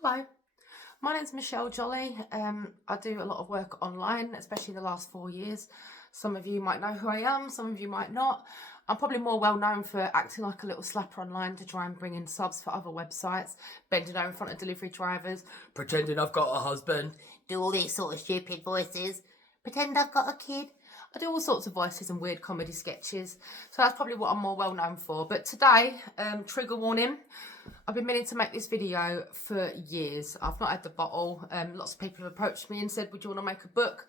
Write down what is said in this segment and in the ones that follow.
Hello, my name's Michelle Jolly. I do a lot of work online, especially the last 4 years. Some of you might know who I am, some of you might not. I'm probably more well known for acting like a little slapper online to try and bring in subs for other websites, bending over in front of delivery drivers, pretending I've got a husband, do all these sort of stupid voices, pretend I've got a kid. I do all sorts of voices and weird comedy sketches, so that's probably what I'm more well known for. But today, trigger warning, I've been meaning to make this video for years. I've not had the bottle. Lots of people have approached me and said, would you want to make a book?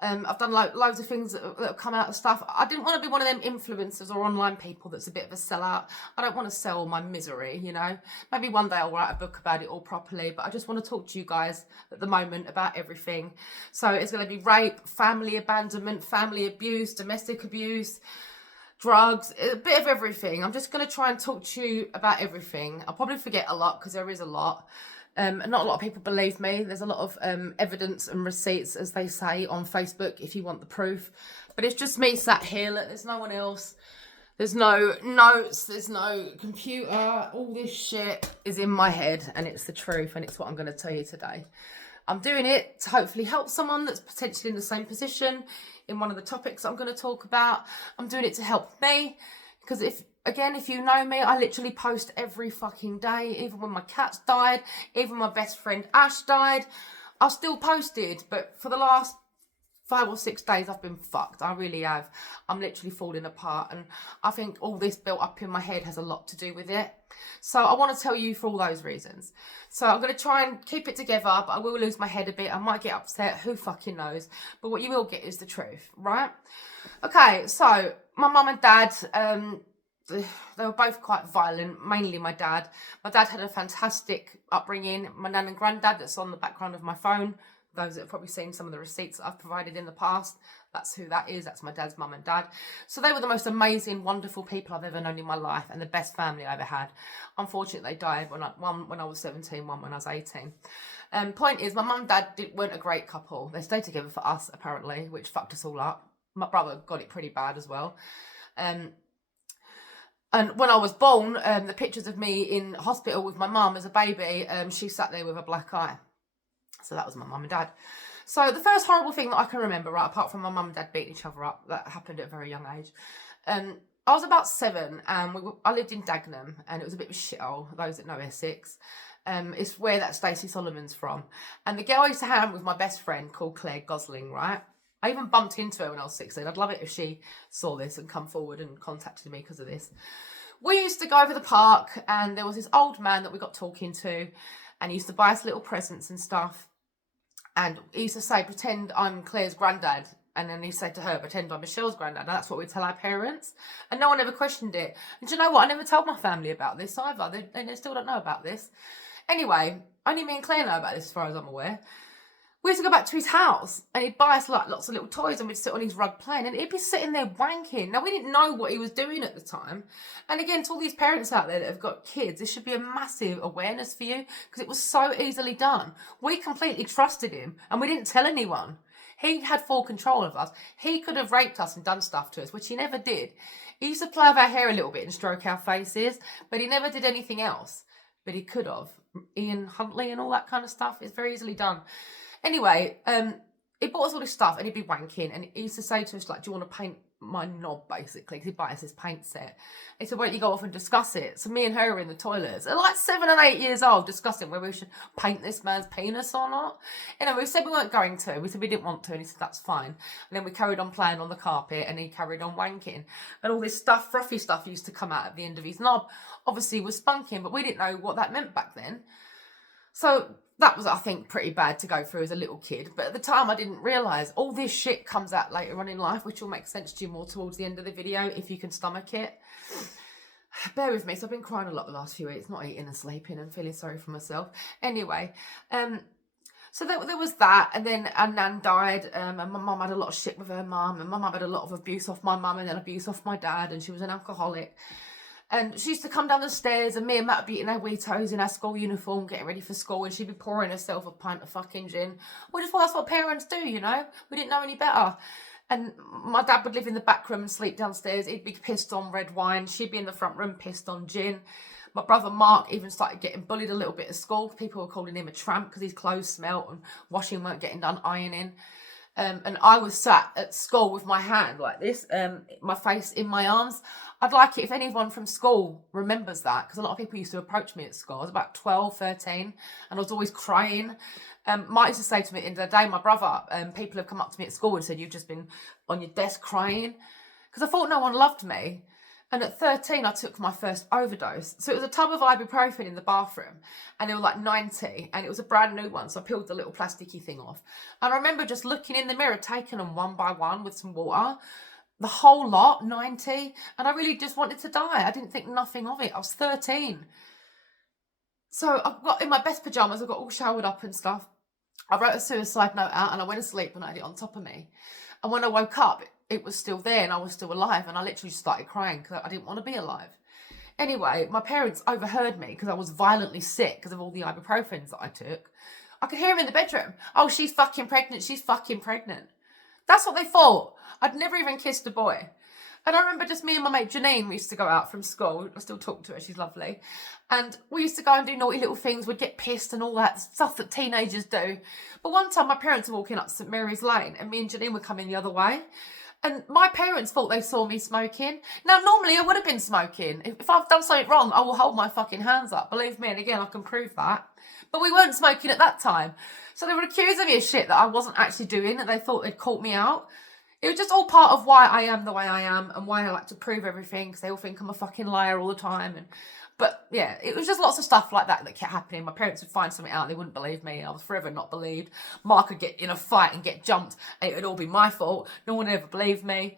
I've done loads of things that have come out of stuff. I didn't want to be one of them influencers or online people that's a bit of a sellout. I don't want to sell my misery, you know. Maybe one day I'll write a book about it all properly, but I just want to talk to you guys at the moment about everything. So it's going to be rape, family abandonment, family abuse, domestic abuse, drugs, a bit of everything. I'm just going to try and talk to you about everything. I'll probably forget a lot because there is a lot. Not a lot of people believe me. There's a lot of evidence and receipts, as they say, on Facebook if you want the proof. But it's just me sat here. Look, there's no one else. There's no notes. There's no computer. All this shit is in my head and it's the truth and it's what I'm going to tell you today. I'm doing it to hopefully help someone that's potentially in the same position in one of the topics I'm going to talk about. I'm doing it to help me because if you know me, I literally post every fucking day. Even when my cats died, even my best friend Ash died, I still posted. But for the last 5 or 6 days, I've been fucked. I really have. I'm literally falling apart. And I think all this built up in my head has a lot to do with it. So I want to tell you for all those reasons. So I'm going to try and keep it together, but I will lose my head a bit. I might get upset. Who fucking knows? But what you will get is the truth, right? Okay, so my mum and dad, they were both quite violent, mainly my dad. My dad had a fantastic upbringing. My nan and granddad, that's on the background of my phone. Those that have probably seen some of the receipts that I've provided in the past, that's who that is. That's my dad's mum and dad. So they were the most amazing, wonderful people I've ever known in my life and the best family I ever had. Unfortunately, they died, one when I was 17, one when I was 18. Point is, my mum and dad weren't a great couple. They stayed together for us, apparently, which fucked us all up. My brother got it pretty bad as well. And when I was born, the pictures of me in hospital with my mum as a baby, she sat there with a black eye. So that was my mum and dad. So the first horrible thing that I can remember, right, apart from my mum and dad beating each other up, that happened at a very young age. I was about 7 and I lived in Dagenham and it was a bit of a shithole, those that know Essex. It's where that Stacey Solomon's from. And the girl I used to hang out with my best friend called Claire Gosling, right? I even bumped into her when I was 16. I'd love it if she saw this and come forward and contacted me because of this. We used to go over the park and there was this old man that we got talking to and he used to buy us little presents and stuff. And he used to say, pretend I'm Claire's granddad. And then he said to her, pretend I'm Michelle's granddad. And that's what we tell our parents. And no one ever questioned it. And do you know what? I never told my family about this either. They still don't know about this. Anyway, only me and Claire know about this as far as I'm aware. We used to go back to his house and he'd buy us like lots of little toys and we'd sit on his rug playing and he'd be sitting there wanking. Now, we didn't know what he was doing at the time. And again, to all these parents out there that have got kids, this should be a massive awareness for you because it was so easily done. We completely trusted him and we didn't tell anyone. He had full control of us. He could have raped us and done stuff to us, which he never did. He used to play with our hair a little bit and stroke our faces, but he never did anything else. But he could have. Ian Huntley and all that kind of stuff. It's very easily done. Anyway, he bought us all this stuff and he'd be wanking and he used to say to us, like, do you want to paint my knob, basically? Because he'd buy us this paint set. He said, why don't you go off and discuss it? So me and her were in the toilets at like 7 and 8 years old discussing whether we should paint this man's penis or not. Anyway, we said we weren't going to. We said we didn't want to and he said, that's fine. And then we carried on playing on the carpet and he carried on wanking. And all this stuff, frothy stuff used to come out at the end of his knob. Obviously was spunking, but we didn't know what that meant back then. So that was, I think, pretty bad to go through as a little kid. But at the time, I didn't realise all this shit comes out later on in life, which will make sense to you more towards the end of the video if you can stomach it. Bear with me. So I've been crying a lot the last few weeks, not eating and sleeping and feeling sorry for myself. Anyway, so there was that. And then our nan died. And my mum had a lot of shit with her mum. And my mum had a lot of abuse off my mum and then abuse off my dad. And she was an alcoholic. And she used to come down the stairs and me and Matt would be eating our wee toes in our school uniform, getting ready for school, and she'd be pouring herself a pint of fucking gin. We just thought that's what parents do, you know? We didn't know any better. And my dad would live in the back room and sleep downstairs. He'd be pissed on red wine. She'd be in the front room pissed on gin. My brother Mark even started getting bullied a little bit at school. People were calling him a tramp because his clothes smelt and washing weren't getting done, ironing. And I was sat at school with my hand like this, my face in my arms. I'd like it if anyone from school remembers that, because a lot of people used to approach me at school. I was about 12, 13, and I was always crying. Mike used to say to me at the end of the day, my brother, people have come up to me at school and said, you've just been on your desk crying. Because I thought no one loved me. And at 13, I took my first overdose. So it was a tub of ibuprofen in the bathroom, and they were like 90, and it was a brand new one. So I peeled the little plasticky thing off. And I remember just looking in the mirror, taking them one by one with some water, the whole lot, 90. And I really just wanted to die. I didn't think nothing of it. I was 13. So I got in my best pajamas. I got all showered up and stuff. I wrote a suicide note out, and I went to sleep and I had it on top of me. And when I woke up, it was still there and I was still alive, and I literally just started crying because I didn't want to be alive. Anyway, my parents overheard me because I was violently sick because of all the ibuprofens that I took. I could hear them in the bedroom. Oh, she's fucking pregnant. She's fucking pregnant. That's what they thought. I'd never even kissed a boy. And I remember just me and my mate Janine, we used to go out from school. I still talk to her. She's lovely. And we used to go and do naughty little things. We'd get pissed and all that stuff that teenagers do. But one time my parents were walking up St Mary's Lane and me and Janine were coming the other way. And my parents thought they saw me smoking. Now, normally I would have been smoking. If I've done something wrong, I will hold my fucking hands up. Believe me, and again, I can prove that. But we weren't smoking at that time. So they were accusing me of shit that I wasn't actually doing, that they thought they'd caught me out. It was just all part of why I am the way I am and why I like to prove everything, because they all think I'm a fucking liar all the time. But yeah, it was just lots of stuff like that kept happening. My parents would find something out, they wouldn't believe me. I was forever not believed. Mark would get in a fight and get jumped, and it would all be my fault. No one would ever believe me.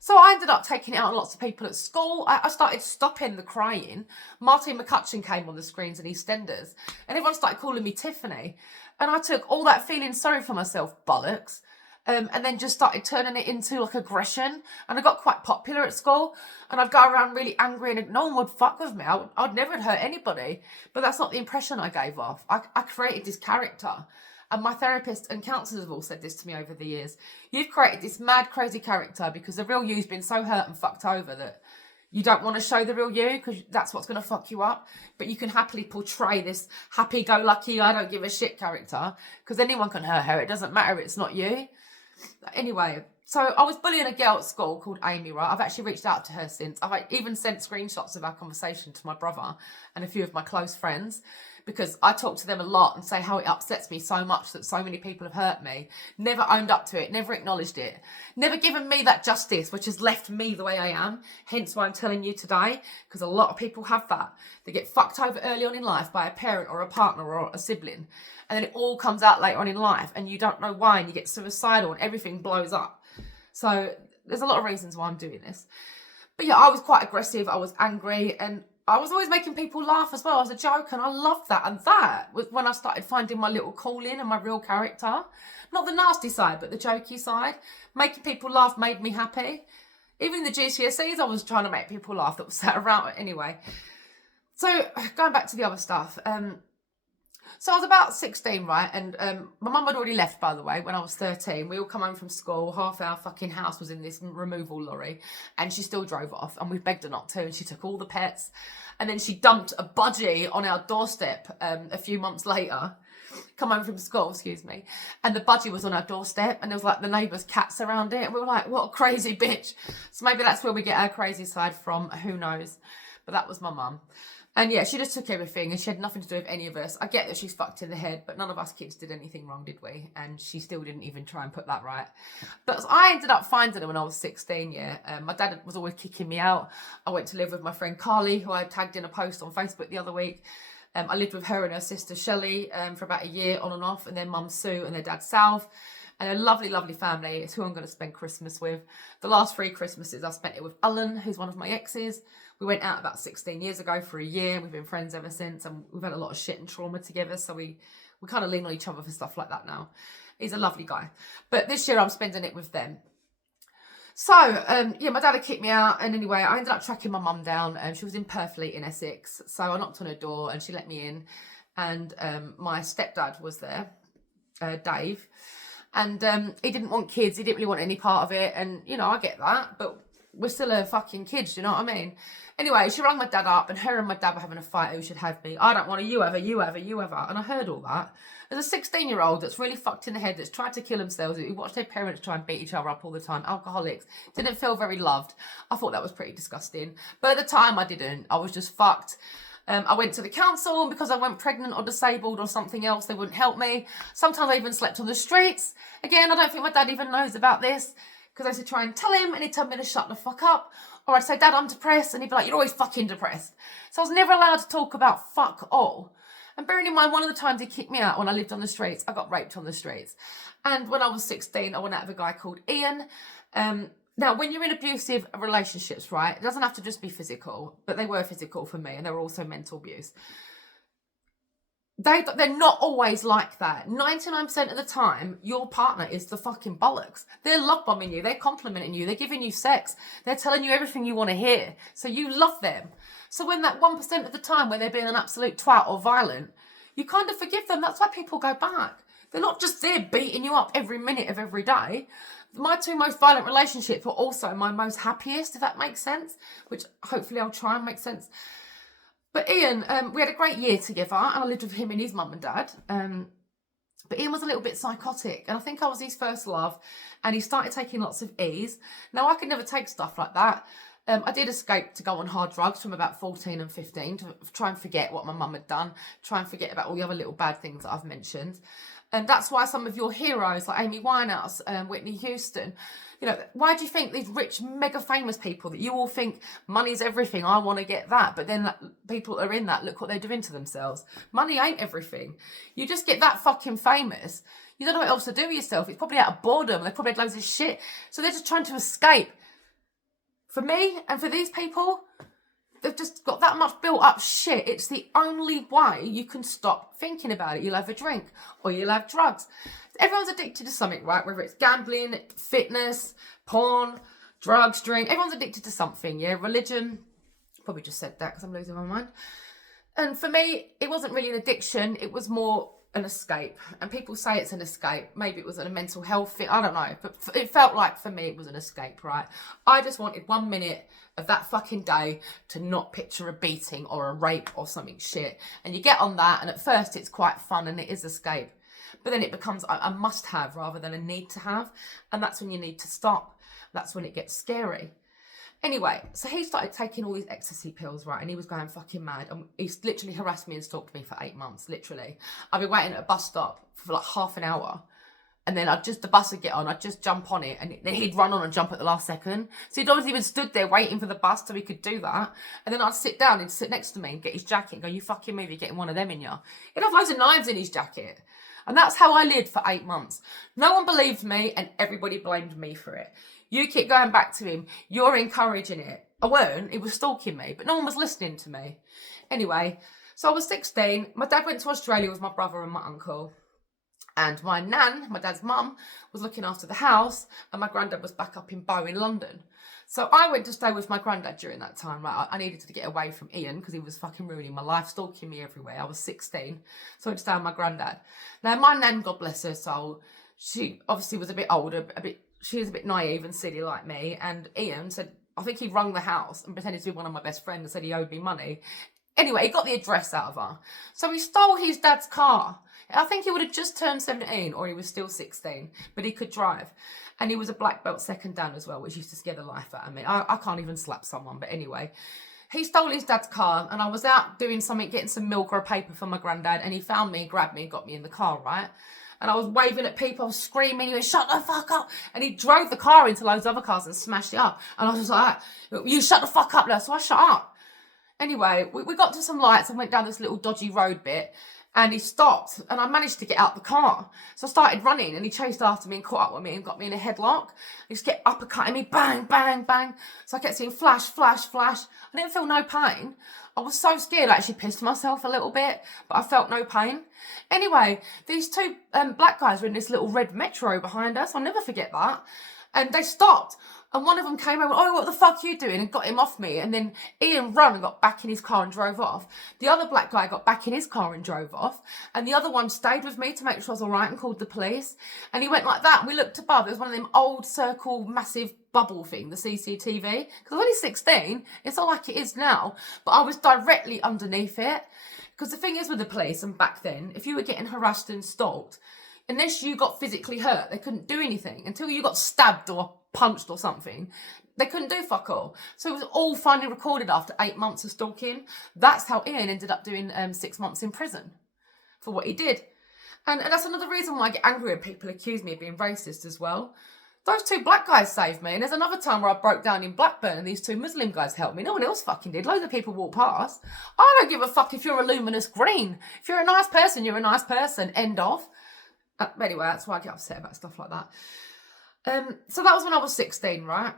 So I ended up taking it out on lots of people at school. I started stopping the crying. Martin McCutcheon came on the screens in EastEnders, and everyone started calling me Tiffany. And I took all that feeling sorry for myself, bollocks, and then just started turning it into like aggression. And I got quite popular at school, and I'd go around really angry and no one would fuck with me. I'd never hurt anybody, but that's not the impression I gave off. I created this character, and my therapist and counsellors have all said this to me over the years. You've created this mad, crazy character because the real you's been so hurt and fucked over that you don't want to show the real you because that's what's going to fuck you up. But you can happily portray this happy-go-lucky, I don't give a shit character because anyone can hurt her. It doesn't matter. It's not you. Anyway, so I was bullying a girl at school called Amy, right? I've actually reached out to her since. I've even sent screenshots of our conversation to my brother and a few of my close friends because I talk to them a lot and say how it upsets me so much that so many people have hurt me. Never owned up to it, never acknowledged it, never given me that justice, which has left me the way I am. Hence why I'm telling you today, because a lot of people have that. They get fucked over early on in life by a parent or a partner or a sibling. And then it all comes out later on in life and you don't know why and you get suicidal and everything blows up. So there's a lot of reasons why I'm doing this. But yeah, I was quite aggressive. I was angry and I was always making people laugh as well. I was a joke and I loved that. And that was when I started finding my little calling and my real character. Not the nasty side, but the jokey side. Making people laugh made me happy. Even in the GCSEs, I was trying to make people laugh that was sat around. Anyway, so going back to the other stuff. So I was about 16, right? And my mum had already left, by the way, when I was 13. We all come home from school. Half our fucking house was in this removal lorry. And she still drove off. And we begged her not to. And she took all the pets. And then she dumped a budgie on our doorstep a few months later. Come home from school, excuse me. And the budgie was on our doorstep. And there was like the neighbours' cats around it. And we were like, what a crazy bitch. So maybe that's where we get our crazy side from. Who knows? But that was my mum. And yeah, she just took everything and she had nothing to do with any of us. I get that she's fucked in the head, but none of us kids did anything wrong, did we? And she still didn't even try and put that right. But I ended up finding her when I was 16, yeah. My dad was always kicking me out. I went to live with my friend Carly, who I tagged in a post on Facebook the other week. I lived with her and her sister Shelley for about a year on and off, and then mum Sue and their dad Sal. And a lovely, lovely family. It's who I'm going to spend Christmas with. The last 3 Christmases I spent it with Alan, who's one of my exes. We went out about 16 years ago for a year. We've been friends ever since, and we've had a lot of shit and trauma together. So we kind of lean on each other for stuff like that now. He's a lovely guy. But this year I'm spending it with them. So, yeah, my dad had kicked me out. And anyway, I ended up tracking my mum down. She was in Purfleet in Essex. So I knocked on her door and she let me in. And my stepdad was there, Dave. And he didn't want kids. He didn't really want any part of it. And, you know, I get that. But we're still a fucking kids, do you know what I mean? Anyway, she rang my dad up, and her and my dad were having a fight who should have me. I don't want to, you ever. And I heard all that. There's a 16-year-old that's really fucked in the head, that's tried to kill themselves, who watched their parents try and beat each other up all the time, alcoholics, didn't feel very loved. I thought that was pretty disgusting. But at the time, I didn't. I was just fucked. I went to the council, and because I went pregnant or disabled or something else, they wouldn't help me. Sometimes I even slept on the streets. Again, I don't think my dad even knows about this, because I used to try and tell him, and he'd tell me to shut the fuck up. Or I'd say, Dad, I'm depressed, and he'd be like, you're always fucking depressed. So I was never allowed to talk about fuck all. And bearing in mind, one of the times he kicked me out when I lived on the streets, I got raped on the streets. And when I was 16, I went out with a guy called Ian. Now, when you're in abusive relationships, right, it doesn't have to just be physical, but they were physical for me, and they were also mental abuse. They're not always like that. 99% of the time, your partner is the fucking bollocks. They're love bombing you. They're complimenting you. They're giving you sex. They're telling you everything you want to hear. So you love them. So when that 1% of the time where they're being an absolute twat or violent, you kind of forgive them. That's why people go back. They're not just there beating you up every minute of every day. My two most violent relationships were also my most happiest, if that makes sense, which hopefully I'll try and make sense. But Ian, we had a great year together, and I lived with him and his mum and dad. But Ian was a little bit psychotic, and I think I was his first love, and he started taking lots of E's. Now, I could never take stuff like that. I did escape to go on hard drugs from about 14 and 15 to try and forget what my mum had done, try and forget about all the other little bad things that I've mentioned. And that's why some of your heroes, like Amy Winehouse and Whitney Houston, you know, why do you think these rich, mega famous people that you all think money's everything, I want to get that, but then people are in that, look what they're doing to themselves. Money ain't everything. You just get that fucking famous, you don't know what else to do with yourself. It's probably out of boredom. They probably had loads of shit. So they're just trying to escape. For me and for these people, they've just got that much built up shit. It's the only way you can stop thinking about it. You'll have a drink or you'll have drugs. Everyone's addicted to something, right? Whether it's gambling, fitness, porn, drugs, drink. Everyone's addicted to something, yeah? Religion. Probably just said that because I'm losing my mind. And for me, it wasn't really an addiction. It was more an escape. And people say it's an escape. Maybe it was a mental health thing. I don't know. But it felt like for me it was an escape, right? I just wanted 1 minute of that fucking day to not picture a beating or a rape or something shit. And you get on that, and at first it's quite fun and it is escape. But then it becomes a must have rather than a need to have. And that's when you need to stop. That's when it gets scary. Anyway, so he started taking all these ecstasy pills, right? And he was going fucking mad. And he literally harassed me and stalked me for 8 months, literally. I'd be waiting at a bus stop for like half an hour. And then the bus would get on, I'd just jump on it. And then he'd run on and jump at the last second. So he'd obviously been stood there waiting for the bus so he could do that. And then I'd sit down and sit next to me and get his jacket and go, you fucking move, you're getting one of them in you. He'd have loads of knives in his jacket. And that's how I lived for 8 months. No one believed me and everybody blamed me for it. You keep going back to him. You're encouraging it. I weren't. He was stalking me, but no one was listening to me. Anyway, so I was 16. My dad went to Australia with my brother and my uncle. And my nan, my dad's mum, was looking after the house. And my granddad was back up in Bow in London. So I went to stay with my granddad during that time, right? I needed to get away from Ian because he was fucking ruining my life, stalking me everywhere. I was 16. So I went to stay with my granddad. Now, my nan, God bless her soul, she obviously was a bit older, she was a bit naive and silly like me. And Ian said, I think he rung the house and pretended to be one of my best friends and said he owed me money. Anyway, he got the address out of her. So he stole his dad's car. I think he would have just turned 17 or he was still 16, but he could drive. And he was a black belt second dan as well, which used to scare the life out of me. I can't even slap someone, but anyway. He stole his dad's car and I was out doing something, getting some milk or a paper for my granddad, and he found me, grabbed me and got me in the car, right? And I was waving at people, I was screaming, he went, shut the fuck up. And he drove the car into loads of other cars and smashed it up. And I was just like, you shut the fuck up now. So I shut up. Anyway, we got to some lights and went down this little dodgy road bit. And he stopped and I managed to get out the car. So I started running and he chased after me and caught up with me and got me in a headlock. He just kept uppercutting me, bang, bang, bang. So I kept seeing flash, flash, flash. I didn't feel no pain. I was so scared I actually pissed myself a little bit, but I felt no pain. Anyway, these two black guys were in this little red Metro behind us. I'll never forget that. And they stopped. And one of them came over, oh, what the fuck are you doing? And got him off me. And then Ian ran and got back in his car and drove off. The other black guy got back in his car and drove off. And the other one stayed with me to make sure I was all right and called the police. And he went like that. And we looked above. It was one of them old circle, massive bubble thing, the CCTV. Because I was only 16. It's not like it is now. But I was directly underneath it. Because the thing is with the police, and back then, if you were getting harassed and stalked, unless you got physically hurt, they couldn't do anything. Until you got stabbed or punched or something, they couldn't do fuck all. So it was all finally recorded after 8 months of stalking. That's how Ian ended up doing 6 months in prison for what he did. And that's another reason why I get angry when people accuse me of being racist as well. Those 2 black guys saved me. And there's another time where I broke down in Blackburn and these 2 Muslim guys helped me. No one else fucking did. Loads of people walked past. I don't give a fuck if you're a luminous green. If you're a nice person, you're a nice person. End of. Anyway, that's why I get upset about stuff like that. So that was when I was 16, right?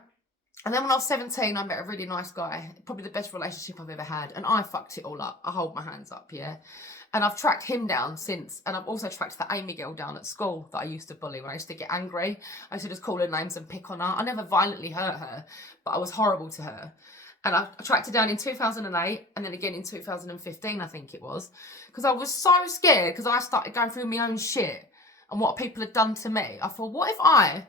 And then when I was 17, I met a really nice guy. Probably the best relationship I've ever had. And I fucked it all up. I hold my hands up, yeah? And I've tracked him down since. And I've also tracked the Amy girl down at school that I used to bully when I used to get angry. I used to just call her names and pick on her. I never violently hurt her, but I was horrible to her. And I tracked her down in 2008 and then again in 2015, I think it was. Because I was so scared because I started going through my own shit and what people had done to me. I thought, what if I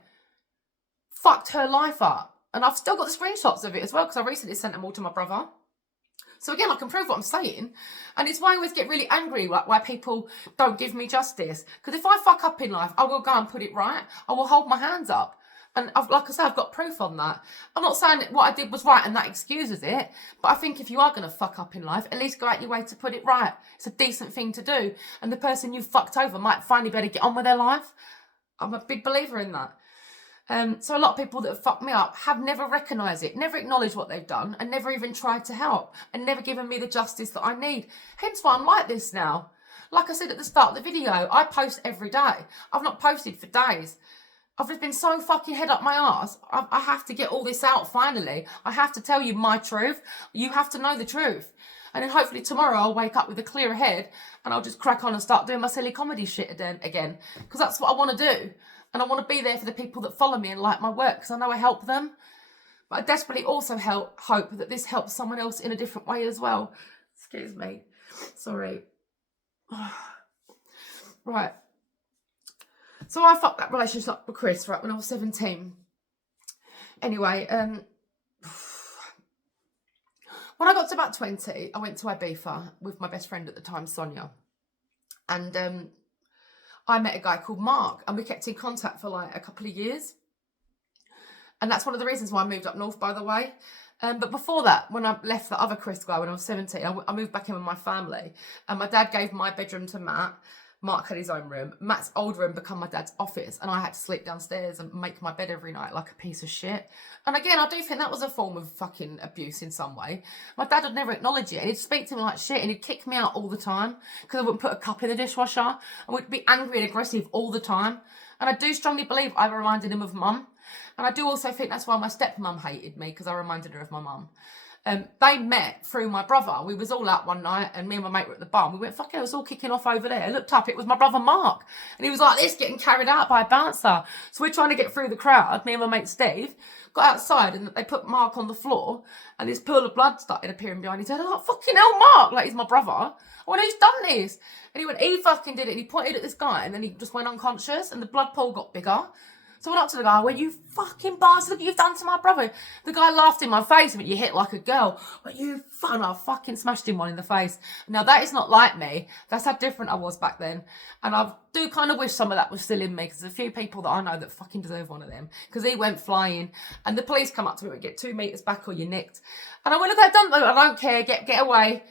fucked her life up? And I've still got the screenshots of it as well because I recently sent them all to my brother. So again, I can prove what I'm saying. And it's why I always get really angry why people don't give me justice. Because if I fuck up in life, I will go and put it right. I will hold my hands up. And like I said, I've got proof on that. I'm not saying that what I did was right and that excuses it. But I think if you are going to fuck up in life, at least go out your way to put it right. It's a decent thing to do. And the person you fucked over might finally be able to get on with their life. I'm a big believer in that. So a lot of people that have fucked me up have never recognised it, never acknowledged what they've done, and never even tried to help, and never given me the justice that I need. Hence why I'm like this now. Like I said at the start of the video, I post every day. I've not posted for days. I've just been so fucking head up my arse. I have to get all this out finally. I have to tell you my truth. You have to know the truth. And then hopefully tomorrow I'll wake up with a clearer head and I'll just crack on and start doing my silly comedy shit again. Because that's what I want to do. And I want to be there for the people that follow me and like my work because I know I help them. But I desperately also hope that this helps someone else in a different way as well. Excuse me. Sorry. Right. So I fucked that relationship up with Chris, right, when I was 17. Anyway, when I got to about 20, I went to Ibiza with my best friend at the time, Sonia. And I met a guy called Mark, and we kept in contact for like a couple of years. And that's one of the reasons why I moved up north, by the way. But before that, when I left the other Chris guy when I was 17, I moved back in with my family. And my dad gave my bedroom to Matt. Mark had his own room. Matt's old room became my dad's office. And I had to sleep downstairs and make my bed every night like a piece of shit. And again, I do think that was a form of fucking abuse in some way. My dad would never acknowledge it. And he'd speak to me like shit. And he'd kick me out all the time. Because I wouldn't put a cup in the dishwasher. And would be angry and aggressive all the time. And I do strongly believe I reminded him of mum. And I do also think that's why my stepmum hated me. Because I reminded her of my mum. They met through my brother. We was all out one night and me and my mate were at the bar and we went, fuck it, it was all kicking off over there. I looked up, it was my brother Mark. And he was like this, getting carried out by a bouncer. So we're trying to get through the crowd, me and my mate Steve, got outside and they put Mark on the floor and this pool of blood started appearing behind his head. I was like, fucking hell, Mark, like he's my brother. I went, who's done this? And he went, he fucking did it. And he pointed at this guy and then he just went unconscious and the blood pool got bigger. So I went up to the guy, I went, you fucking bastard, look what you've done to my brother. The guy laughed in my face and went, you hit like a girl. But you fun, I fucking smashed him one in the face. Now that is not like me. That's how different I was back then. And I do kind of wish some of that was still in me because there's a few people that I know that fucking deserve one of them. Because he went flying and the police come up to me and get 2 meters back or you're nicked. And I went, look, I don't care, get away.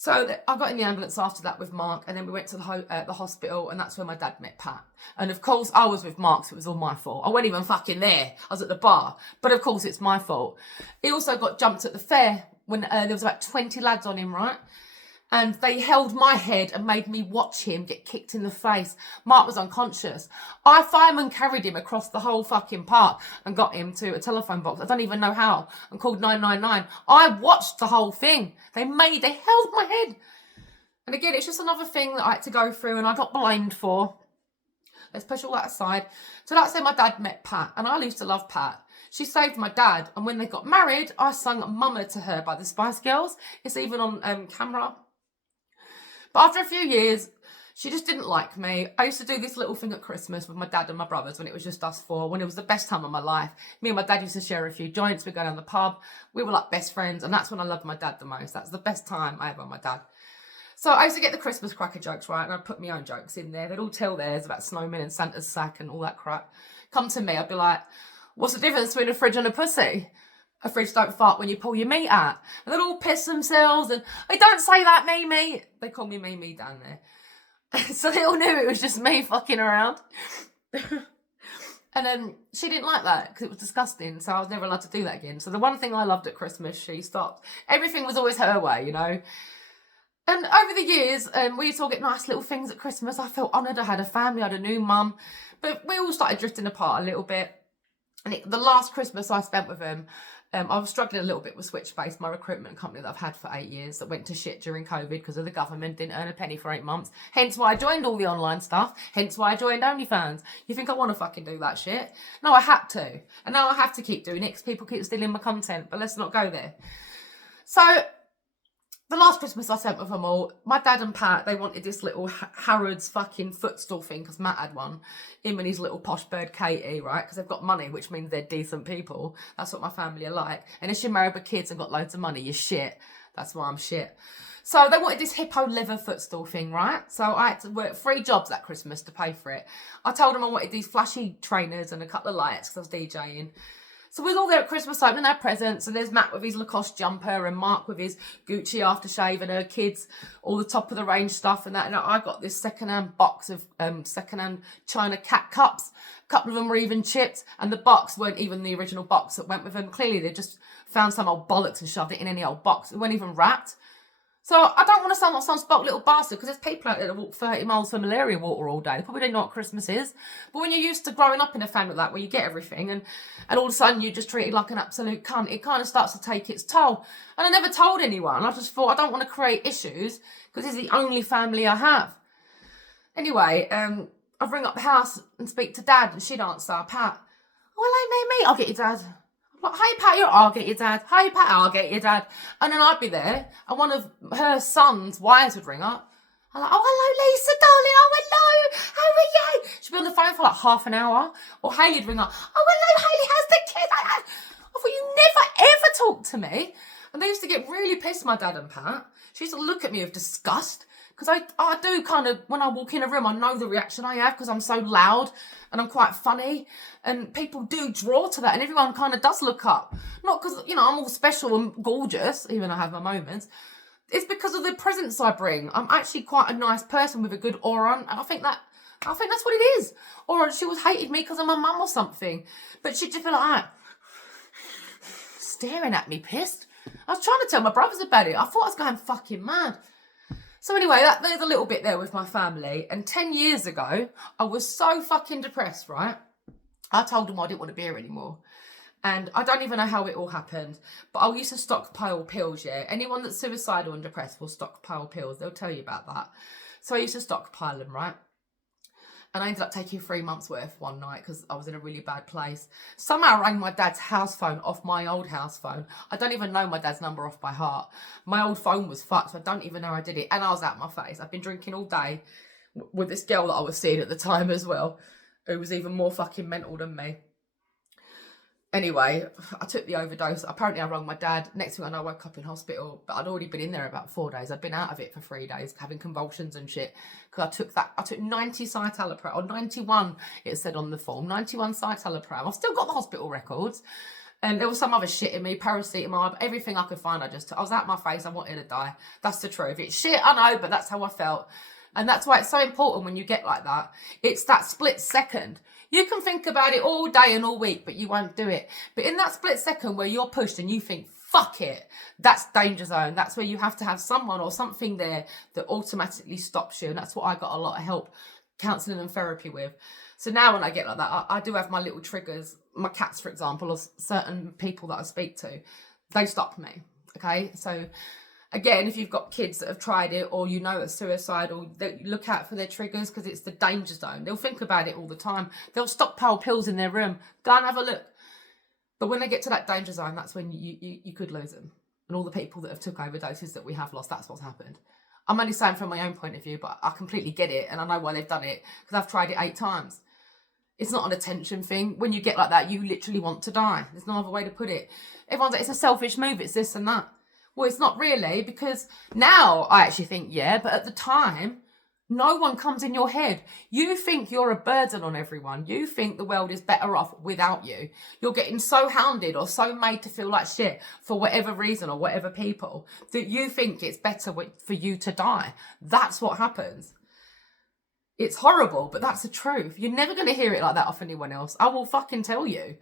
So I got in the ambulance after that with Mark and then we went to the hospital and that's where my dad met Pat. And of course I was with Mark so it was all my fault. I wasn't even fucking there. I was at the bar. But of course it's my fault. He also got jumped at the fair when there was about 20 lads on him, right? And they held my head and made me watch him get kicked in the face. Mark was unconscious. I fireman carried him across the whole fucking park and got him to a telephone box. I don't even know how. And called 999. I watched the whole thing. They held my head. And again, it's just another thing that I had to go through and I got blamed for. Let's push all that aside. So that's how my dad met Pat. And I used to love Pat. She saved my dad. And when they got married, I sung Mama to her by the Spice Girls. It's even on camera. But after a few years, She just didn't like me. I used to do this little thing at Christmas with my dad and my brothers when it was just us four, when it was the best time of my life. Me and my dad used to share a few joints. We'd go down the pub. We were like best friends, and that's when I loved my dad the most. That's the best time I ever had my dad. So I used to get the Christmas cracker jokes, right? And I'd put my own jokes in there. They'd all tell theirs about snowmen and Santa's sack and all that crap. Come to me, I'd be like, what's the difference between a fridge and a pussy? A fridge don't fart when you pull your meat out. And they'd all piss themselves and, hey, don't say that, Mimi. They call me Mimi down there. So they all knew it was just me fucking around. And then she didn't like that because it was disgusting. So I was never allowed to do that again. So the one thing I loved at Christmas, she stopped. Everything was always her way, you know. And over the years, we used to all get nice little things at Christmas. I felt honoured. I had a family. I had a new mum. But we all started drifting apart a little bit. And the last Christmas I spent with them, I was struggling a little bit with Switchbase, my recruitment company that I've had for 8 years that went to shit during COVID because of the government, didn't earn a penny for 8 months. Hence why I joined all the online stuff. Hence why I joined OnlyFans. You think I want to fucking do that shit? No, I had to. And now I have to keep doing it because people keep stealing my content. But let's not go there. So the last Christmas I spent with them all, my dad and Pat, they wanted this little Harrods fucking footstool thing because Matt had one. Him and his little posh bird Katie, right? Because they've got money, which means they're decent people. That's what my family are like. And if you're married with kids and got loads of money, you're shit. That's why I'm shit. So they wanted this hippo leather footstool thing, right? So I had to work 3 jobs that Christmas to pay for it. I told them I wanted these flashy trainers and a couple of lights because I was DJing. So we was all there at Christmas opening our presents, and there's Matt with his Lacoste jumper and Mark with his Gucci aftershave and her kids, all the top of the range stuff and that. And I got this secondhand box of secondhand China cat cups. A couple of them were even chipped, and the box weren't even the original box that went with them. Clearly, they just found some old bollocks and shoved it in any old box. It wasn't even wrapped. So I don't want to sound like some spoiled little bastard because there's people out there that walk 30 miles for malaria water all day. They probably don't know what Christmas is. But when you're used to growing up in a family like that where you get everything and all of a sudden you're just treated like an absolute cunt, it kind of starts to take its toll. And I never told anyone. I just thought I don't want to create issues because this is the only family I have. Anyway, I'd ring up the house and speak to Dad and she'd answer, Pat, oh, hello, Mimi, I'll get your Dad. Like, hey Pat, I'll get your dad. Hey Pat, I'll get your dad. And then I'd be there, and one of her son's wives would ring up. I'm like, oh hello Lisa, darling. Oh hello, how are you? She'd be on the phone for like half an hour. Or Hayley'd ring up. Oh hello Hayley, how's the kid? I thought you never ever talk to me. And they used to get really pissed, my dad and Pat. She used to look at me with disgust. Because I do kind of, when I walk in a room, I know the reaction I have because I'm so loud and I'm quite funny. And people do draw to that and everyone kind of does look up. Not because, you know, I'm all special and gorgeous, even I have my moments. It's because of the presence I bring. I'm actually quite a nice person with a good aura. And I think that's what it is. Or she was hated me because I'm a mum or something. But she'd just be like, staring at me, pissed. I was trying to tell my brothers about it. I thought I was going fucking mad. So anyway, there's a little bit there with my family. And 10 years ago, I was so fucking depressed, right? I told them I didn't want to be here anymore. And I don't even know how it all happened. But I used to stockpile pills, yeah? Anyone that's suicidal and depressed will stockpile pills. They'll tell you about that. So I used to stockpile them, right? And I ended up taking 3 months worth one night because I was in a really bad place. Somehow I rang my dad's house phone off my old house phone. I don't even know my dad's number off by heart. My old phone was fucked, so I don't even know I did it. And I was out of my face. I've been drinking all day with this girl that I was seeing at the time as well, who was even more fucking mental than me. Anyway, I took the overdose. Apparently I rang my dad. Next thing I know, I woke up in hospital. But I'd already been in there about 4 days. I'd been out of it for 3 days, having convulsions and shit. Because I took 90 citalopram, or 91, it said on the form. 91 citalopram. I've still got the hospital records. And there was some other shit in me, paracetamol, everything I could find. I was out my face. I wanted to die. That's the truth. It's shit, I know, but that's how I felt. And that's why it's so important when you get like that. It's that split second. You can think about it all day and all week, but you won't do it. But in that split second where you're pushed and you think, fuck it, that's danger zone. That's where you have to have someone or something there that automatically stops you. And that's what I got a lot of help, counselling and therapy with. So now when I get like that, I do have my little triggers. My cats, for example, or certain people that I speak to, they stop me, okay? So again, if you've got kids that have tried it or you know it's suicidal, look out for their triggers because it's the danger zone. They'll think about it all the time. They'll stockpile pills in their room. Go and have a look. But when they get to that danger zone, that's when you could lose them. And all the people that have took overdoses that we have lost, that's what's happened. I'm only saying from my own point of view, but I completely get it. And I know why they've done it, because I've tried it 8 times. It's not an attention thing. When you get like that, you literally want to die. There's no other way to put it. Everyone's like, it's a selfish move, it's this and that. Well, it's not really, because now I actually think, yeah, but at the time, no one comes in your head. You think you're a burden on everyone. You think the world is better off without you. You're getting so hounded or so made to feel like shit for whatever reason or whatever people that you think it's better for you to die. That's what happens. It's horrible, but that's the truth. You're never going to hear it like that off anyone else. I will fucking tell you.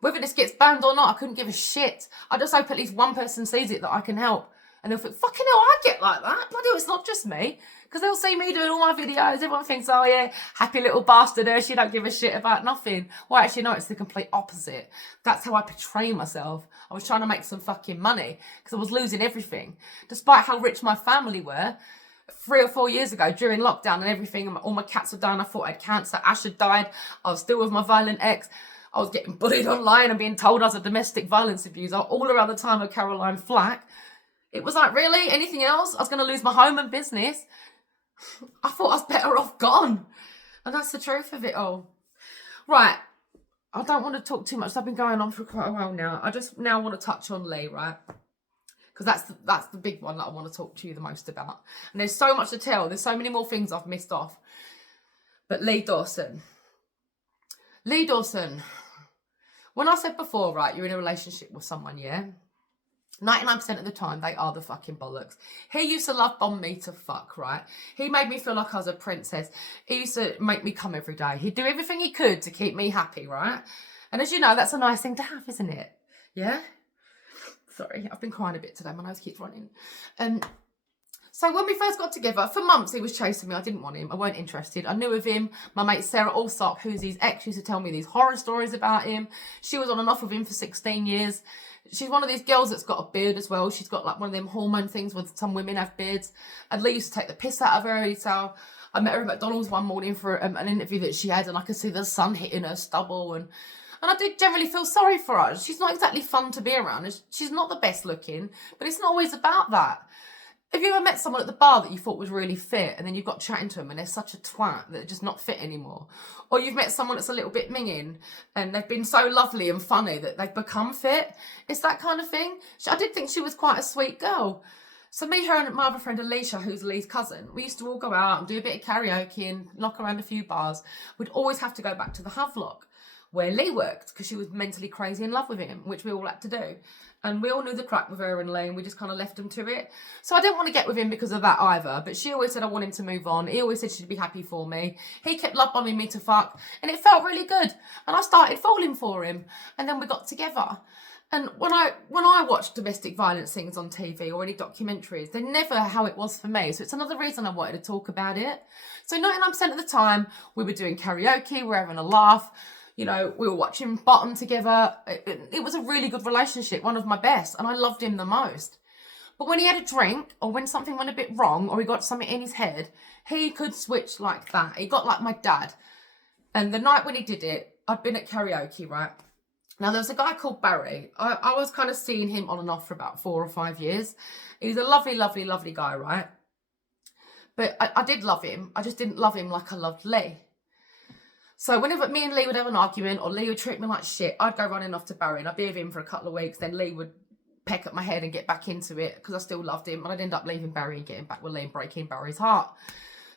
Whether this gets banned or not, I couldn't give a shit. I just hope at least one person sees it that I can help. And they'll think, fucking hell, I get like that. Bloody hell, it's not just me. Because they'll see me doing all my videos. Everyone thinks, oh yeah, happy little bastard her. She don't give a shit about nothing. Well, actually, no, it's the complete opposite. That's how I portray myself. I was trying to make some fucking money because I was losing everything. Despite how rich my family were, 3 or 4 years ago during lockdown and everything, all my cats were dying. I thought I had cancer. Ash had died. I was still with my violent ex. I was getting bullied online and being told I was a domestic violence abuser all around the time of Caroline Flack. It was like, really? Anything else? I was going to lose my home and business. I thought I was better off gone. And that's the truth of it all. Right. I don't want to talk too much. I've been going on for quite a while now. I just now want to touch on Lee, right? Because that's the big one that I want to talk to you the most about. And there's so much to tell. There's so many more things I've missed off. But Lee Dawson. Lee Dawson. When I said before, right, you're in a relationship with someone, yeah? 99% of the time, they are the fucking bollocks. He used to love bomb me to fuck, right? He made me feel like I was a princess. He used to make me come every day. He'd do everything he could to keep me happy, right? And as you know, that's a nice thing to have, isn't it? Yeah? Sorry, I've been crying a bit today. My nose keeps running. So when we first got together, for months he was chasing me. I didn't want him. I weren't interested. I knew of him. My mate Sarah Allsop, who's his ex, used to tell me these horror stories about him. She was on and off with him for 16 years. She's one of these girls that's got a beard as well. She's got like one of them hormone things where some women have beards. And Lee used to take the piss out of her. So I met her at McDonald's one morning for an interview that she had, and I could see the sun hitting her stubble. And I did generally feel sorry for her. She's not exactly fun to be around. She's not the best looking, but it's not always about that. Have you ever met someone at the bar that you thought was really fit and then you've got chatting to them and they're such a twat that they're just not fit anymore? Or you've met someone that's a little bit minging and they've been so lovely and funny that they've become fit? It's that kind of thing. I did think she was quite a sweet girl. So me, her and my other friend Alicia, who's Lee's cousin, we used to all go out and do a bit of karaoke and knock around a few bars. We'd always have to go back to the Havelock where Lee worked because she was mentally crazy in love with him, which we all had to do. And we all knew the crack with her and Lee, and we just kind of left him to it. So I didn't want to get with him because of that either. But she always said I want him to move on. He always said she'd be happy for me. He kept love bombing me to fuck, and it felt really good. And I started falling for him. And then we got together. And when I watch domestic violence things on TV or any documentaries, they're never how it was for me. So it's another reason I wanted to talk about it. So 99% of the time, we were doing karaoke, we were having a laugh. You know, we were watching Bottom together. It was a really good relationship, one of my best, and I loved him the most. But when he had a drink, or when something went a bit wrong, or he got something in his head, he could switch like that. He got like my dad. And the night when he did it, I'd been at karaoke, right? Now, there was a guy called Barry. I was kind of seeing him on and off for about 4 or 5 years. He was a lovely, lovely, lovely guy, right? But I did love him. I just didn't love him like I loved Lee. So whenever me and Lee would have an argument or Lee would treat me like shit, I'd go running off to Barry and I'd be with him for a couple of weeks. Then Lee would peck at my head and get back into it because I still loved him. And I'd end up leaving Barry and getting back with Lee and breaking Barry's heart.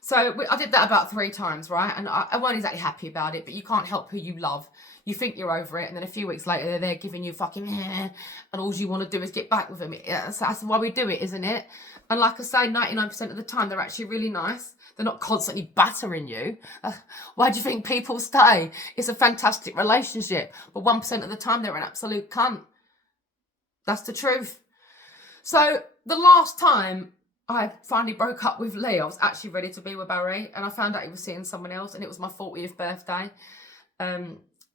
So I did that about 3 times, right? And I weren't exactly happy about it, but you can't help who you love. You think you're over it, and then a few weeks later, they're there giving you fucking and all you want to do is get back with them. That's why we do it, isn't it? And like I say, 99% of the time, they're actually really nice. They're not constantly battering you. Why do you think people stay? It's a fantastic relationship. But 1% of the time, they're an absolute cunt. That's the truth. So the last time I finally broke up with Lee, I was actually ready to be with Barry. And I found out he was seeing someone else. And it was my 40th birthday.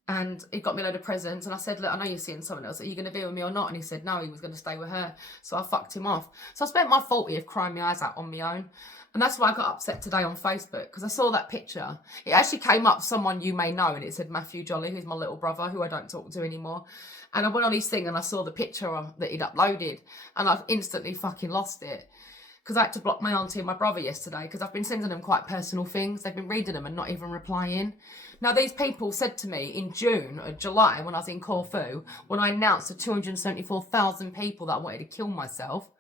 And he got me a load of presents. And I said, look, I know you're seeing someone else. Are you going to be with me or not? And he said, no, he was going to stay with her. So I fucked him off. So I spent my 40th crying my eyes out on my own. And that's why I got upset today on Facebook, because I saw that picture. It actually came up, someone you may know, and it said Matthew Jolly, who's my little brother, who I don't talk to anymore. And I went on his thing and I saw the picture that he'd uploaded, and I instantly fucking lost it. because I had to block my auntie and my brother yesterday because I've been sending them quite personal things. They've been reading them and not even replying. Now, these people said to me in June or July when I was in Corfu, when I announced to 274,000 people that I wanted to kill myself,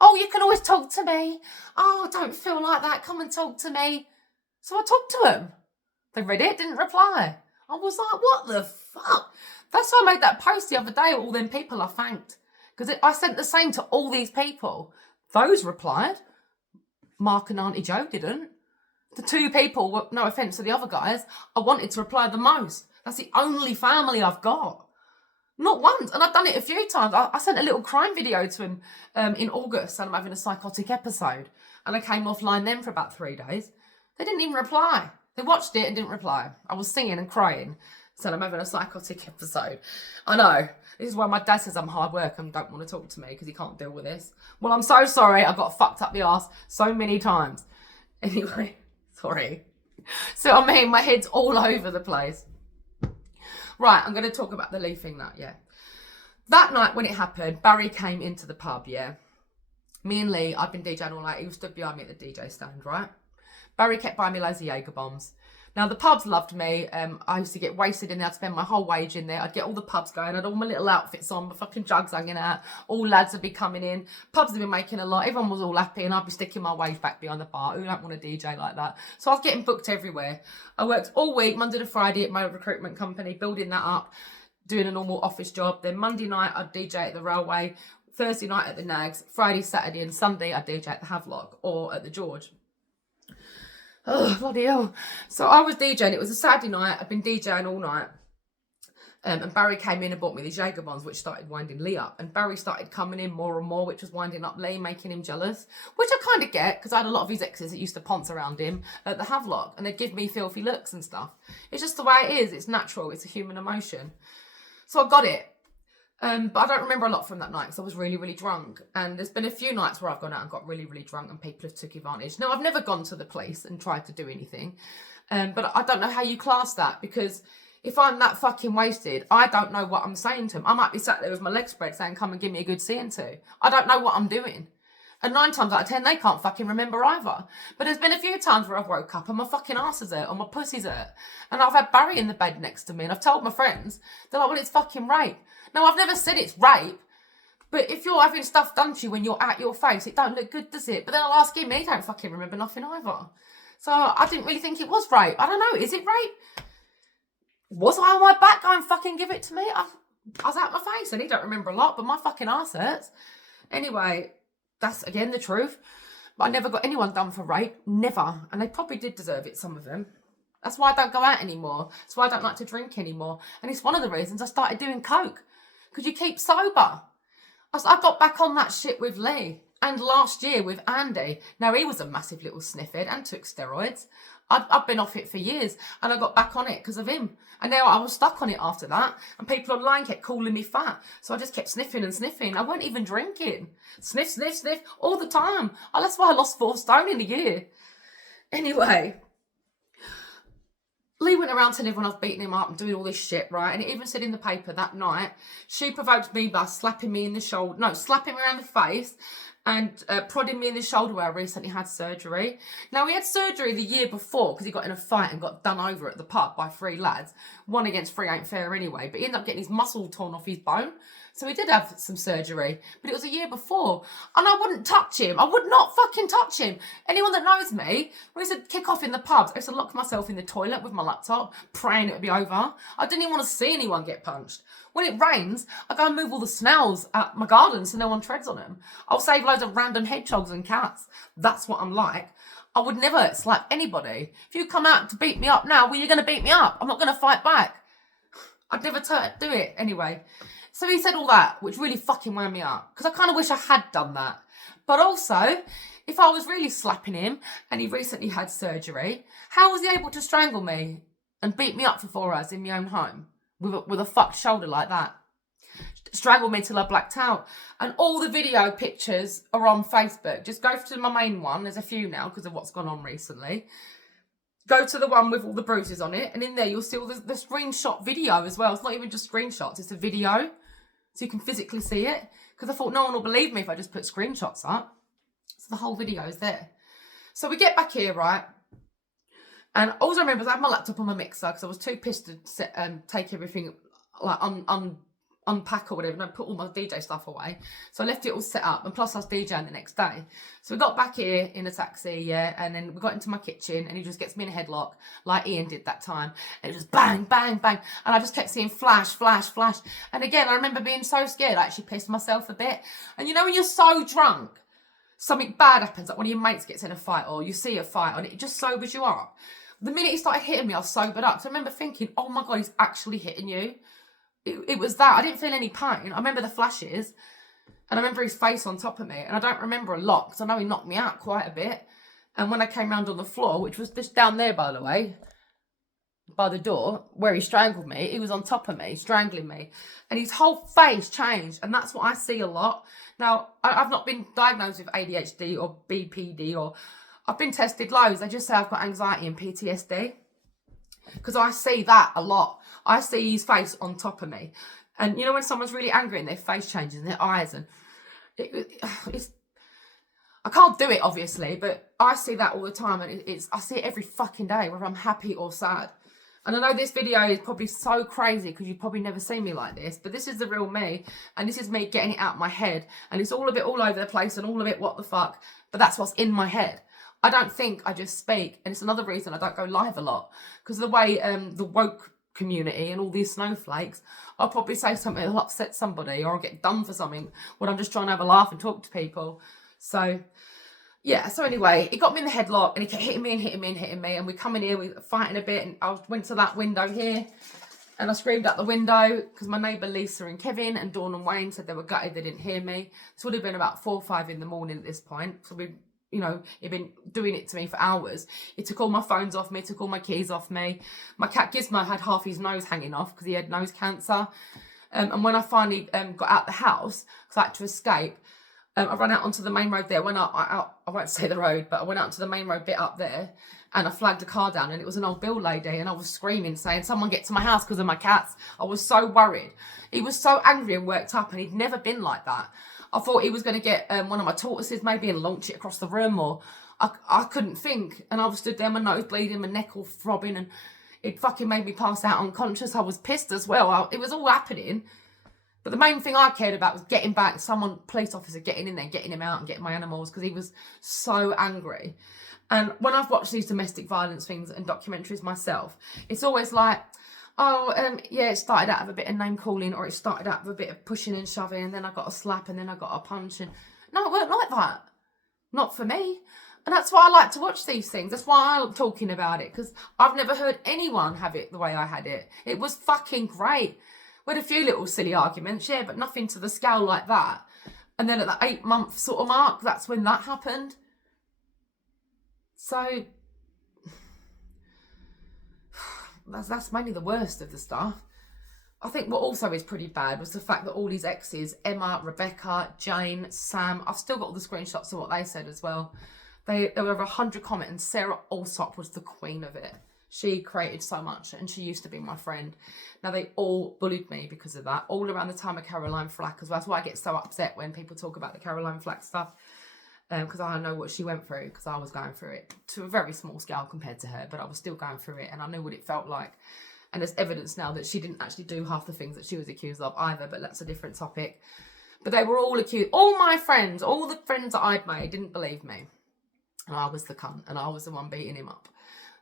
oh, you can always talk to me. Oh, don't feel like that. Come and talk to me. So I talked to them. They read it, didn't reply. I was like, what the fuck? That's why I made that post the other day with all them people I thanked. Because I sent the same to all these people. Those replied. Mark and Auntie Jo didn't. The two people, no offence to the other guys, I wanted to reply the most. That's the only family I've got. Not once. And I've done it a few times. I sent a little crime video to him in August and I'm having a psychotic episode. And I came offline then for about 3 days. They didn't even reply. They watched it and didn't reply. I was singing and crying. So I'm having a psychotic episode. I know. This is why my dad says I'm hard work and don't want to talk to me because he can't deal with this. Well, I'm so sorry. I got fucked up the arse so many times. Anyway, sorry. So I mean, my head's all over the place. Right, I'm going to talk about the Lee thing now, yeah. That night when it happened, Barry came into the pub, yeah. Me and Lee, I'd been DJing all night. He was stood behind me at the DJ stand, right? Barry kept buying me loads of Jaeger bombs. Now, the pubs loved me. I used to get wasted in there. I'd spend my whole wage in there. I'd get all the pubs going. I'd all my little outfits on, my fucking jugs hanging out. All lads would be coming in. Pubs had been making a lot. Everyone was all happy, and I'd be sticking my wage back behind the bar. Who don't want to DJ like that? So I was getting booked everywhere. I worked all week, Monday to Friday, at my recruitment company, building that up, doing a normal office job. Then Monday night, I'd DJ at the Railway. Thursday night at the Nags. Friday, Saturday, and Sunday, I'd DJ at the Havelock or at the George. Oh, bloody hell. So I was DJing. It was a Saturday night. I'd been DJing all night. And Barry came in and bought me these Jaeger bombs, which started winding Lee up. And Barry started coming in more and more, which was winding up Lee, making him jealous. Which I kind of get, because I had a lot of his exes that used to ponce around him at the Havelock. And they'd give me filthy looks and stuff. It's just the way it is. It's natural. It's a human emotion. So I got it. But I don't remember a lot from that night because I was really, really drunk. And there's been a few nights where I've gone out and got really, really drunk and people have took advantage. Now, I've never gone to the police and tried to do anything. But I don't know how you class that, because if I'm that fucking wasted, I don't know what I'm saying to them. I might be sat there with my legs spread saying, come and give me a good seeing to. I don't know what I'm doing. And 9 times out of 10, they can't fucking remember either. But there's been a few times where I've woke up and my fucking arse is hurt or my pussy's hurt. And I've had Barry in the bed next to me and I've told my friends, they're like, well, it's fucking rape. Now, I've never said it's rape, but if you're having stuff done to you when you're at your face, it don't look good, does it? But then I'll ask him, he don't fucking remember nothing either. So I didn't really think it was rape. I don't know, is it rape? Was I on my back going, fucking give it to me? I was out my face and he don't remember a lot, but my fucking arse hurts. Anyway, that's, again, the truth. But I never got anyone done for rape. Never. And they probably did deserve it, some of them. That's why I don't go out anymore. That's why I don't like to drink anymore. And it's one of the reasons I started doing coke. Because you keep sober. I got back on that shit with Lee. And last year with Andy. Now, he was a massive little sniffhead and took steroids. I've been off it for years. And I got back on it because of him. And now I was stuck on it after that. And people online kept calling me fat. So I just kept sniffing and sniffing. I weren't even drinking. Sniff, sniff, sniff all the time. Oh, that's why I lost 4 stone in a year. Anyway, Lee went around telling everyone I was beating him up and doing all this shit, right? And it even said in the paper that night, she provoked me by slapping me in the shoulder. No, slapping me around the face and prodding me in the shoulder where I recently had surgery. Now, he had surgery the year before because he got in a fight and got done over at the pub by 3 lads. 1 against 3 ain't fair anyway. But he ended up getting his muscle torn off his bone. So he did have some surgery. But it was a year before. And I wouldn't touch him. I would not fucking touch him. Anyone that knows me, when he said kick off in the pubs, I used to lock myself in the toilet with my laptop, praying it would be over. I didn't even want to see anyone get punched. When it rains, I go and move all the snails at my garden so no one treads on them. I'll save loads of random hedgehogs and cats. That's what I'm like. I would never slap anybody. If you come out to beat me up now, well, you're going to beat me up. I'm not going to fight back. I'd never do it anyway. So he said all that, which really fucking wound me up. Because I kind of wish I had done that. But also, if I was really slapping him and he recently had surgery, how was he able to strangle me and beat me up for 4 hours in my own home with a fucked shoulder like that? Strangled me till I blacked out. And all the video pictures are on Facebook. Just go to my main one. There's a few now because of what's gone on recently. Go to the one with all the bruises on it. And in there, you'll see all the screenshot video as well. It's not even just screenshots. It's a video. So you can physically see it. Because I thought no one will believe me if I just put screenshots up. So the whole video is there. So we get back here, right? And all I remember is I had my laptop on my mixer because I was too pissed to take everything, like, unpack or whatever, and I put all my DJ stuff away. So I left it all set up, and plus I was DJing the next day. So we got back here in a taxi, yeah, and then we got into my kitchen, and he just gets me in a headlock, like Ian did that time. And it was just bang, bang, bang, and I just kept seeing flash, flash, flash. And again, I remember being so scared, I actually pissed myself a bit. And you know when you're so drunk, something bad happens, like one of your mates gets in a fight, or you see a fight, and it just sobers you up. The minute he started hitting me, I was sobered up. So I remember thinking, oh my God, he's actually hitting you. It was that. I didn't feel any pain. I remember the flashes, and I remember his face on top of me. And I don't remember a lot, because I know he knocked me out quite a bit. And when I came round on the floor, which was just down there, by the way, by the door, where he strangled me, he was on top of me, strangling me. And his whole face changed. And that's what I see a lot. Now, I've not been diagnosed with ADHD or BPD, or I've been tested loads. They just say I've got anxiety and PTSD. Because I see that a lot. I see his face on top of me. And you know when someone's really angry and their face changes and their eyes, and it's, I can't do it obviously, but I see that all the time, and I see it every fucking day, whether I'm happy or sad. And I know this video is probably so crazy because you've probably never seen me like this, but this is the real me, and this is me getting it out of my head, and it's all a bit all over the place and all of it what the fuck, but that's what's in my head. I don't think, I just speak. And it's another reason I don't go live a lot, because of the way the woke community and all these snowflakes, I'll probably say something that'll upset somebody, or I'll get done for something when I'm just trying to have a laugh and talk to people. So yeah, so anyway, he got me in the headlock, and he kept hitting me and hitting me and hitting me, and we come in here, we were fighting a bit, and I went to that window here, and I screamed out the window because my neighbour Lisa and Kevin and Dawn and Wayne said they were gutted, they didn't hear me. This would have been about 4 or 5 in the morning at this point, so we, you know, he'd been doing it to me for hours. He took all my phones off me, took all my keys off me. My cat Gizmo had half his nose hanging off because he had nose cancer. And when I finally got out the house, because I had to escape, I ran out onto the main road there. I won't say the road, but I went out onto the main road bit up there, and I flagged a car down, and it was an old bill lady, and I was screaming, saying, someone get to my house because of my cats. I was so worried. He was so angry and worked up, and he'd never been like that. I thought he was going to get one of my tortoises maybe and launch it across the room, or I couldn't think. And I was stood there, my nose bleeding, my neck all throbbing, and it fucking made me pass out unconscious. I was pissed as well. It was all happening. But the main thing I cared about was getting back, police officer getting in there, getting him out and getting my animals, because he was so angry. And when I've watched these domestic violence things and documentaries myself, it's always like, yeah, it started out with a bit of name calling, or it started out with a bit of pushing and shoving, and then I got a slap, and then I got a punch. And no, it weren't like that. Not for me. And that's why I like to watch these things. That's why I'm talking about it, because I've never heard anyone have it the way I had it. It was fucking great. We had a few little silly arguments, yeah, but nothing to the scale like that. And then at the 8-month sort of mark, that's when that happened. So that's mainly the worst of the stuff. I think what also is pretty bad was the fact that all these exes, Emma, Rebecca, Jane, Sam, I've still got all the screenshots of what they said as well. There were over 100 comments, and Sarah Alsop was the queen of it. She created so much, and she used to be my friend. Now, they all bullied me because of that, all around the time of Caroline Flack as well. That's why I get so upset when people talk about the Caroline Flack stuff, because I know what she went through, because I was going through it to a very small scale compared to her, but I was still going through it, and I knew what it felt like. And there's evidence now that she didn't actually do half the things that she was accused of either, but that's a different topic. But they were all accused. All my friends, all the friends that I'd made didn't believe me. And I was the cunt, and I was the one beating him up.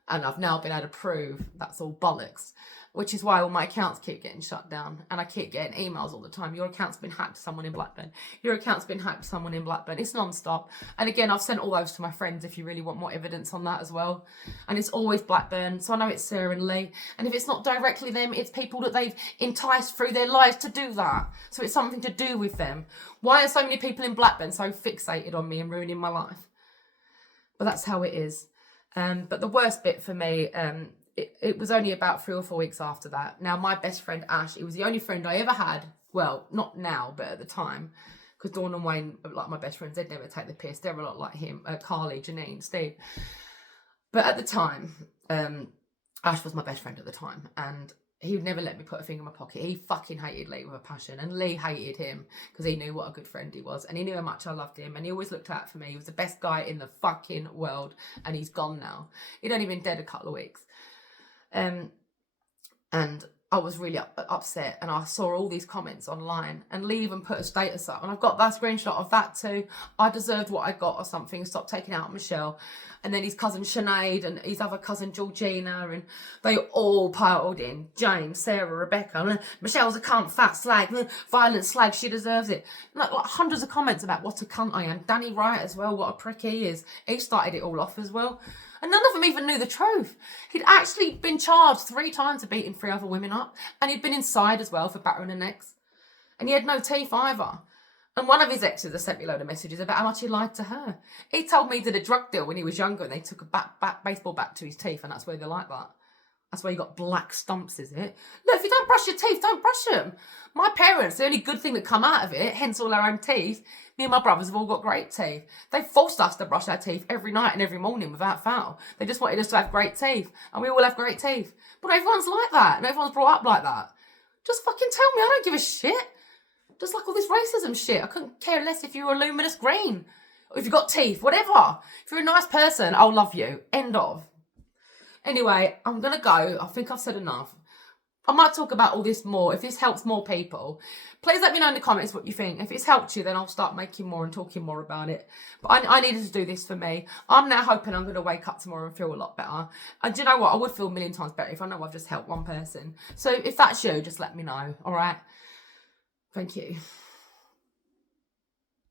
And I've now been able to prove that's all bollocks, which is why all my accounts keep getting shut down. And I keep getting emails all the time. Your account's been hacked to someone in Blackburn. Your account's been hacked to someone in Blackburn. It's non-stop. And again, I've sent all those to my friends if you really want more evidence on that as well. And it's always Blackburn. So I know it's Sarah and Lee. And if it's not directly them, it's people that they've enticed through their lives to do that. So it's something to do with them. Why are so many people in Blackburn so fixated on me and ruining my life? But that's how it is. But the worst bit for me, it was only about 3 or 4 weeks after that. Now, my best friend, Ash, it was the only friend I ever had. Well, not now, but at the time. Because Dawn and Wayne, like my best friends, they'd never take the piss. They were a lot like him. Carly, Janine, Steve. But at the time, Ash was my best friend at the time. And he would never let me put a finger in my pocket. He fucking hated Lee with a passion, and Lee hated him because he knew what a good friend he was, and he knew how much I loved him, and he always looked out for me. He was the best guy in the fucking world, and he's gone now. He'd only been dead a couple of weeks. And I was really upset, and I saw all these comments online, and Lee even put a status up, and I've got that screenshot of that too. I deserved what I got or something. Stop taking out Michelle. And then his cousin Sinead and his other cousin Georgina, and they all piled in. James, Sarah, Rebecca, Michelle's a cunt, fat slag, violent slag, she deserves it. Like hundreds of comments about what a cunt I am. Danny Wright as well, what a prick he is. He started it all off as well. And none of them even knew the truth. He'd actually been charged 3 times for beating 3 other women up. And he'd been inside as well for battering an ex. And he had no teeth either. And one of his exes has sent me a load of messages about how much he lied to her. He told me he did a drug deal when he was younger, and they took a baseball bat to his teeth, and that's why they're like that. That's why you got black stumps, is it? Look, if you don't brush your teeth, don't brush them. My parents, the only good thing that come out of it, hence all our own teeth, me and my brothers have all got great teeth. They forced us to brush our teeth every night and every morning without fail. They just wanted us to have great teeth, and we all have great teeth. But everyone's like that, and everyone's brought up like that. Just fucking tell me, I don't give a shit. Just like all this racism shit. I couldn't care less if you were luminous green. Or if you got teeth, whatever. If you're a nice person, I'll love you. End of. Anyway, I'm going to go. I think I've said enough. I might talk about all this more. If this helps more people, please let me know in the comments what you think. If it's helped you, then I'll start making more and talking more about it. But I needed to do this for me. I'm now hoping I'm going to wake up tomorrow and feel a lot better. And do you know what? I would feel a million times better if I know I've just helped one person. So if that's you, just let me know. All right? Thank you.